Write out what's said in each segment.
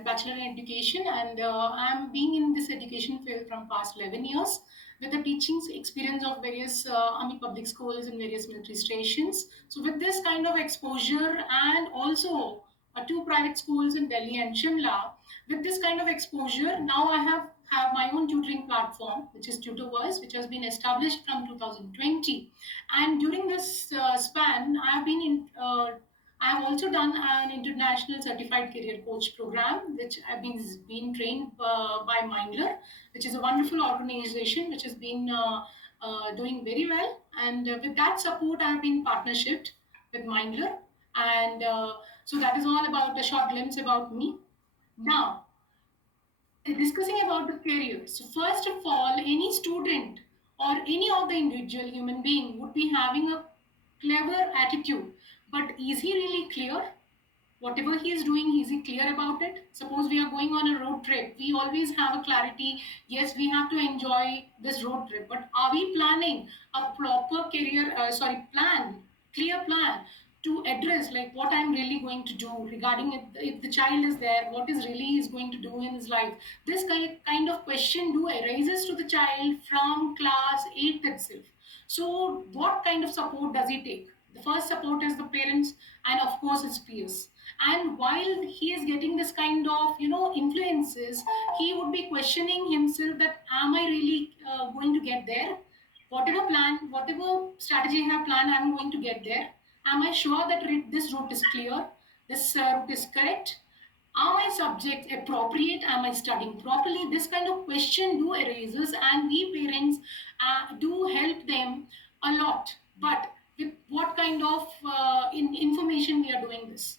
Bachelor in Education, and I'm being in this education field from past 11 years with the teaching experience of various army public schools and various military stations. So with this kind of exposure and also two private schools in Delhi and Shimla, with this kind of exposure, now I have my own tutoring platform, which is 2utorverse, which has been established from 2020. And during this span, I have also done an international certified career coach program, which I've been trained by Mindler, which is a wonderful organization which has been doing very well. And with that support, I've been partnershiped with Mindler. And so that is all about a short glimpse about me. Now, discussing about the career. So first of all, any student or any of the individual human being would be having a clever attitude, but is he really clear? Whatever he is doing, is he clear about it? Suppose we are going on a road trip, we always have a clarity. Yes, we have to enjoy this road trip, but are we planning a proper career plan, clear plan to address like what I'm really going to do regarding if the child is there, what is really is going to do in his life? This kind of question do arises to the child from class 8 itself. So what kind of support does he take? The first support is the parents and of course his peers. And while he is getting this kind of influences, he would be questioning himself that am I really going to get there? Whatever plan, whatever strategy I have planned, I'm going to get there. Am I sure that this route is clear, this route is correct? Are my subjects appropriate? Am I studying properly? This kind of question do arises, and we parents do help them a lot. But with what kind of information we are doing this?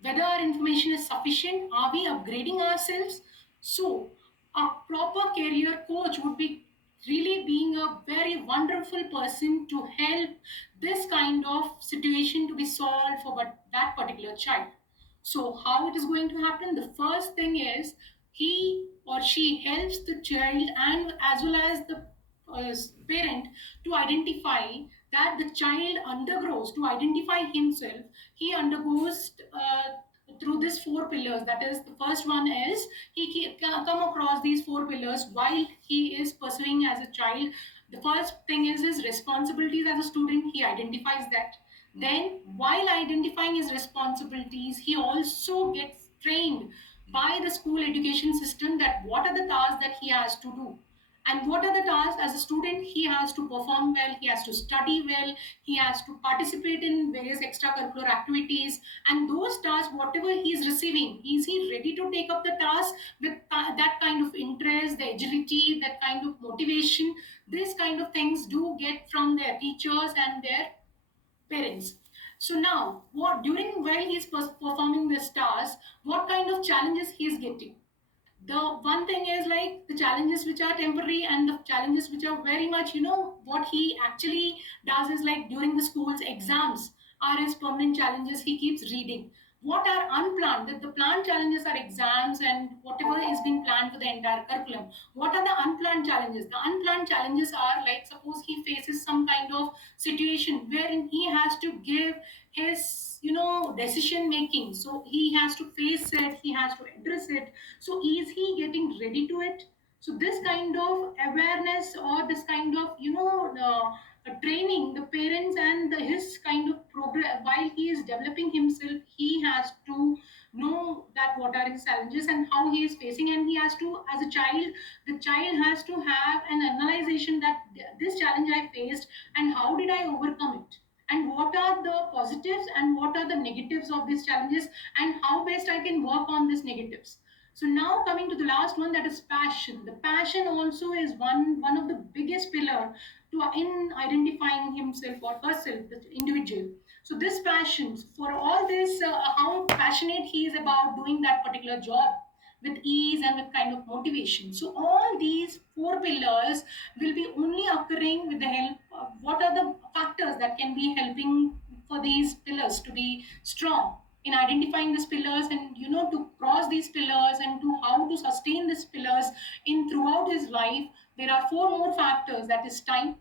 Whether our information is sufficient, are we upgrading ourselves? So a proper career coach would be really being a very wonderful person to help this kind of situation to be solved for that particular child. So how it is going to happen? The first thing is he or she helps the child and as well as the parent to identify that the child undergoes, to identify himself. He undergoes through these four pillars. That is, the first one is he come across these four pillars while he is pursuing as a child. The first thing is his responsibilities as a student. He identifies that. Then, while identifying his responsibilities, he also gets trained by the school education system that what are the tasks that he has to do, and what are the tasks as a student he has to perform well, he has to study well, he has to participate in various extracurricular activities. And those tasks, whatever he is receiving, is he ready to take up the task with that kind of interest, the agility, that kind of motivation? These kind of things do get from their teachers and their parents. So now, what during while he's performing this task, what kind of challenges he is getting? The one thing is like the challenges which are temporary and the challenges which are very much, what he actually does is like during the school's exams are his permanent challenges. He keeps reading. What are unplanned? The planned challenges are exams and whatever is being planned for the entire curriculum. What are the unplanned challenges? The unplanned challenges are like suppose he faces some kind of situation wherein he has to give his decision making. So he has to face it, he has to address it. So is he getting ready to it? So this kind of awareness or this kind of training the parents and his kind of progress while he is developing himself, he has to know that what are his challenges and how he is facing. And he has to, as a child, the child has to have an analyzation that this challenge I faced and how did I overcome it, and what are the positives and what are the negatives of these challenges, and how best I can work on these negatives. So now coming to the last one, that is passion. The passion also is one of the biggest pillar to in identifying himself or herself, the individual. So this passion for all this, how passionate he is about doing that particular job with ease and with kind of motivation. So all these four pillars will be only occurring with the help of what are the factors that can be helping for these pillars to be strong in identifying these pillars, and to cross these pillars and to how to sustain these pillars in throughout his life. There are four more factors, that is time,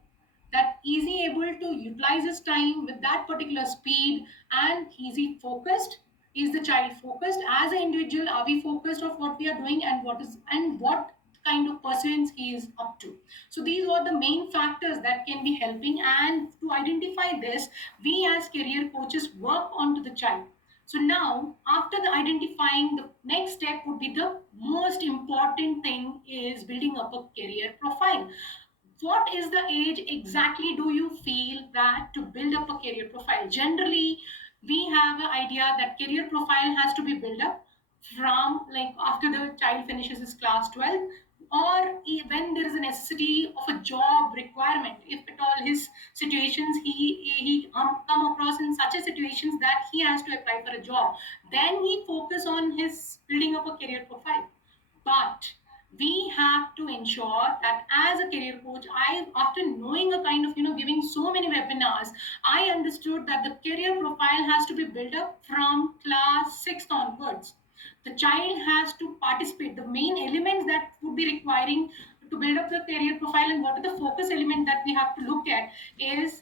that is he able to utilize his time with that particular speed, and is he focused, Is the child focused? As an individual, are we focused of what we are doing, and what kind of pursuance he is up to? So these are the main factors that can be helping. And to identify this, we as career coaches work onto the child. So now, after the identifying, the next step would be the most important thing is building up a career profile. What is the age exactly do you feel that to build up a career profile? Generally, we have an idea that career profile has to be built up from like after the child finishes his class 12, or when there is a necessity of a job requirement. If at all his situations, he come across in such a situations that he has to apply for a job, then he focus on his building up a career profile. But we have to ensure that as a career coach, I, after knowing a kind of, giving so many webinars, I understood that the career profile has to be built up from class 6th onwards. The child has to participate. The main elements that would be requiring to build up the career profile, and what are the focus element that we have to look at is,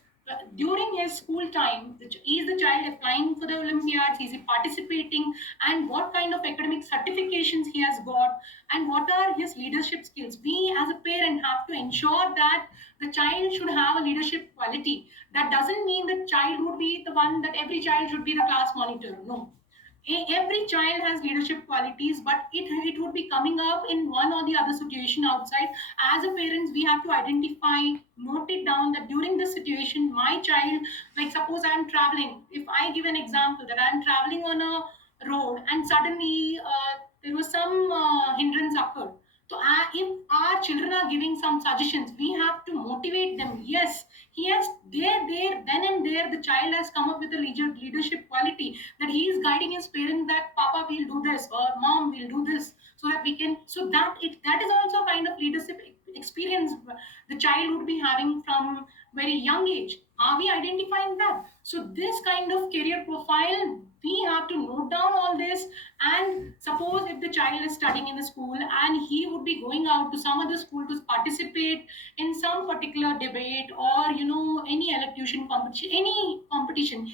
during his school time, is the child applying for the Olympiads? Is he participating? And what kind of academic certifications he has got? And what are his leadership skills? We as a parent have to ensure that the child should have a leadership quality. That doesn't mean that child would be the one, that every child should be the class monitor. No, every child has leadership qualities, but it would be coming up in one or the other situation outside. As a parents, we have to identify, note it down, that during this situation my child, like suppose I'm traveling, if I give an example that I'm traveling on a road and suddenly there was some hindrance occurred. So if our children are giving some suggestions, we have to motivate them. Yes, he has there, then and there, the child has come up with a leadership quality, that he is guiding his parent that Papa will do this or Mom will do this, so that we can, so that it, that is also kind of leadership experience the child would be having from very young age. Are we identifying that? So this kind of career profile, we have to note down all this. And suppose if the child is studying in the school and he would be going out to some other school to participate in some particular debate, or any elocution competition, any competition,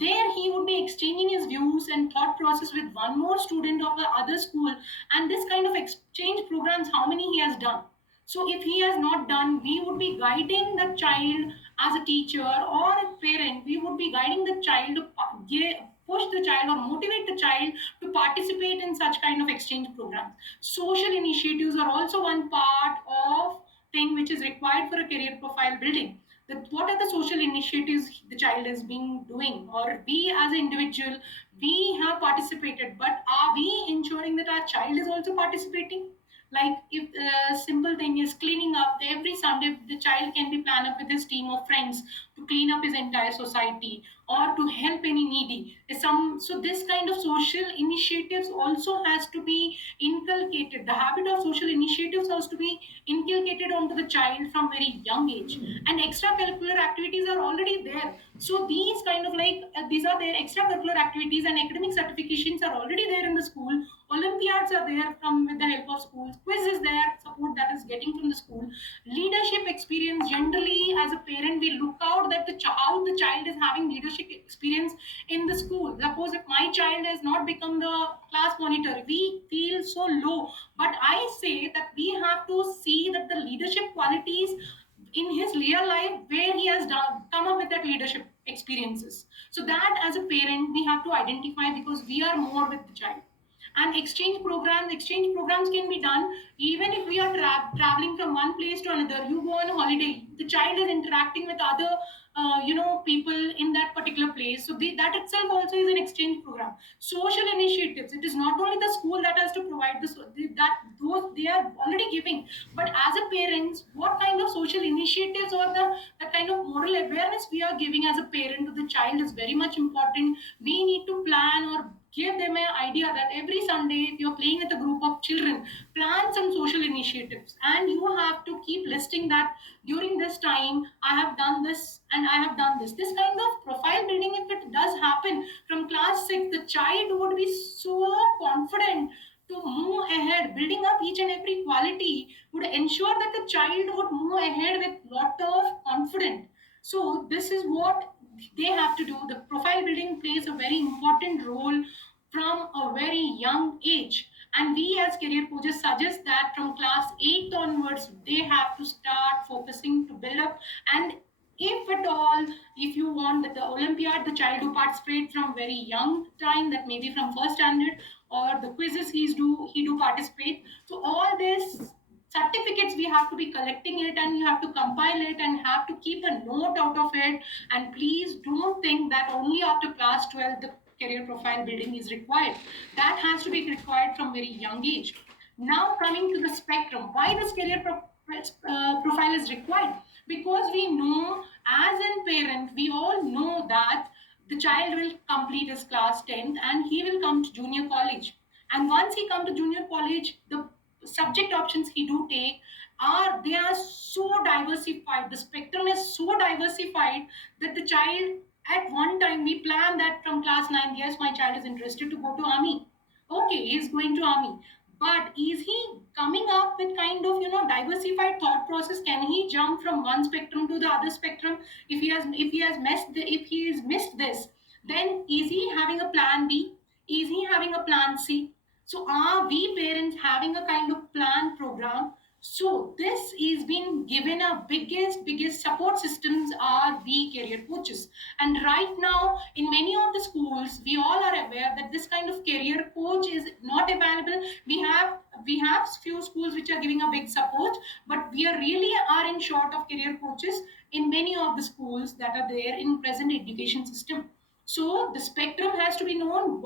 there he would be exchanging his views and thought process with one more student of the other school. And this kind of exchange programs, how many he has done? So if he has not done, we would be guiding the child as a teacher or a parent. We would be guiding the child to push the child or motivate the child to participate in such kind of exchange programs. Social initiatives are also one part of thing which is required for a career profile building. That what are the social initiatives the child is being doing, or we as an individual, we have participated, but are we ensuring that our child is also participating? Like if a simple thing is cleaning up, every Sunday the child can be planned up with his team of friends to clean up his entire society or to help any needy. So this kind of social initiatives also has to be inculcated. The habit of social initiatives has to be inculcated onto the child from very young age. And extracurricular activities are already there. So these kind of like these are their extracurricular activities, and academic certifications are already there in the school. Olympiads are there from with the help of schools. Quiz is there, support that is getting from the school. Leadership experience, generally as a parent, we look out that how the child is having leadership experience in the school. Suppose if my child has not become the class monitor, we feel so low. But I say that we have to see that the leadership qualities in his real life, where he has come up with that leadership experiences. So that as a parent we have to identify, because we are more with the child. And exchange programs can be done even if we are traveling from one place to another. You go on a holiday, the child is interacting with other people in that particular place, so that itself also is an exchange program. Social initiatives, it is not only the school that has to provide this, that those they are already giving, but as a parents, what kind of social initiatives or the kind of moral awareness we are giving as a parent to the child is very much important. We need to plan or give them an idea that every Sunday, if you're playing with a group of children, plan some social initiatives, and you have to keep listing that during this time I have done this and I have done this. This kind of profile building, if it does happen from class 6, the child would be so confident to move ahead. Building up each and every quality would ensure that the child would move ahead with lot of confidence. So this is what they have to do. The profile building plays a very important role from a very young age. And we as career coaches suggest that from class 8 onwards, they have to start focusing to build up. And if at all, if you want that the Olympiad, the child to participate from very young time, that maybe from first standard, or the quizzes he do participate. So all this certificates we have to be collecting it, and you have to compile it and have to keep a note out of it. And please don't think that only after class 12 the career profile building is required. That has to be required from very young age. Now coming to the spectrum, why this profile is required? Because we know, as a parent, we all know that the child will complete his class 10th and he will come to junior college. And once he come to junior college, the subject options he do take are, they are so diversified, the spectrum is so diversified, that the child, at one time we plan that from class 9, yes, my child is interested to go to army. Okay, he's going to army. But is he coming up with kind of, diversified thought process? Can he jump from one spectrum to the other spectrum? If he has missed this, then is he having a plan B? Is he having a plan C? So are we parents having a kind of plan program? So this is being given a biggest support systems are we career coaches. And right now in many of the schools, we all are aware that this kind of career coach is not available. We have few schools which are giving a big support, but we are really are in short of career coaches in many of the schools that are there in present education system. So the spectrum has to be known,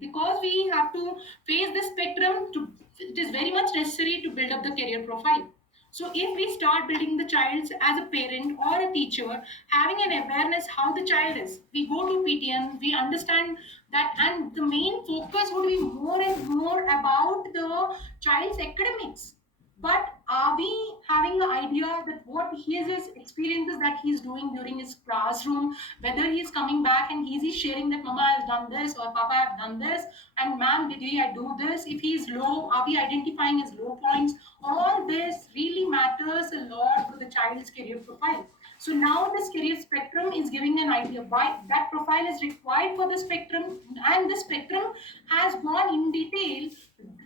because we have to face the spectrum to, it is very much necessary to build up the career profile. So if we start building the child as a parent or a teacher, having an awareness how the child is, we go to PTM, we understand that, and the main focus would be more and more about the child's academics. But are we having an idea that what his experiences that he's doing during his classroom, whether he's coming back and he's sharing that mama has done this or papa have done this, and ma'am did I do this? If he's low, are we identifying his low points? All this really matters a lot to the child's career profile. So now this career spectrum is giving an idea why that profile is required for the spectrum, and the spectrum has gone in detail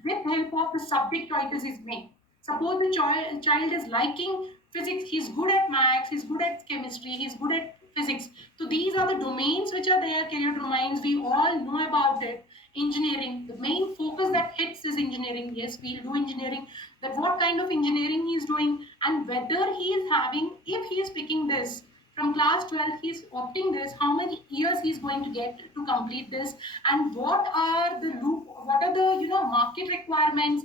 with help of the subject choices is made. Suppose the child is liking physics, he's good at maths, he's good at chemistry, he's good at physics. So these are the domains which are there, career domains. We all know about it. Engineering, the main focus that hits is engineering. Yes, we'll do engineering. That what kind of engineering he's doing, and whether he is having, if he is picking this from class 12, he's opting this, how many years he's going to get to complete this, and what are the market requirements.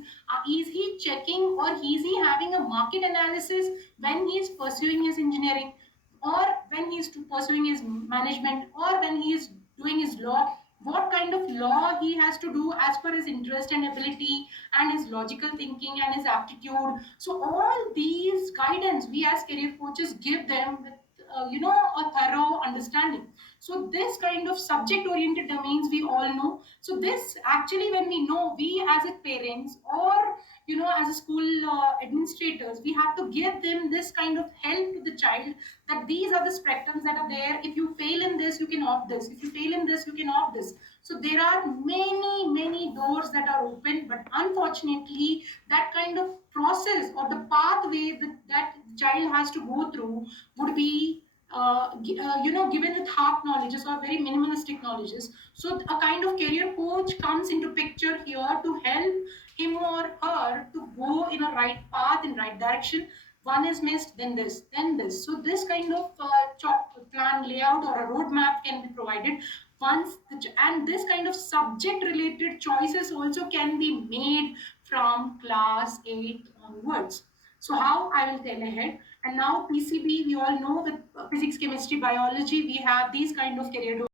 Is he checking, or is he having a market analysis when he is pursuing his engineering, or when he is pursuing his management, or when he is doing his law? What kind of law he has to do as per his interest and ability, and his logical thinking and his aptitude. So all these guidance we as career coaches give them with a thorough understanding. So this kind of subject oriented domains we all know. So this actually, when we know, we as a parents, or as a school administrators, we have to give them this kind of help to the child, that these are the spectrums that are there. If you fail in this, you can opt this. If you fail in this, you can opt this. So there are many doors that are open, but unfortunately that kind of process or the pathway that child has to go through would be given with half knowledges or very minimalistic knowledges. So a kind of career coach comes into picture here to help him or her to go in a right path, in right direction. One is missed, then this, then this. So this kind of plan layout or a roadmap can be provided. And this kind of subject related choices also can be made from class 8 onwards. So how, I will tell ahead. And now PCB, we all know, with physics, chemistry, biology, we have these kind of career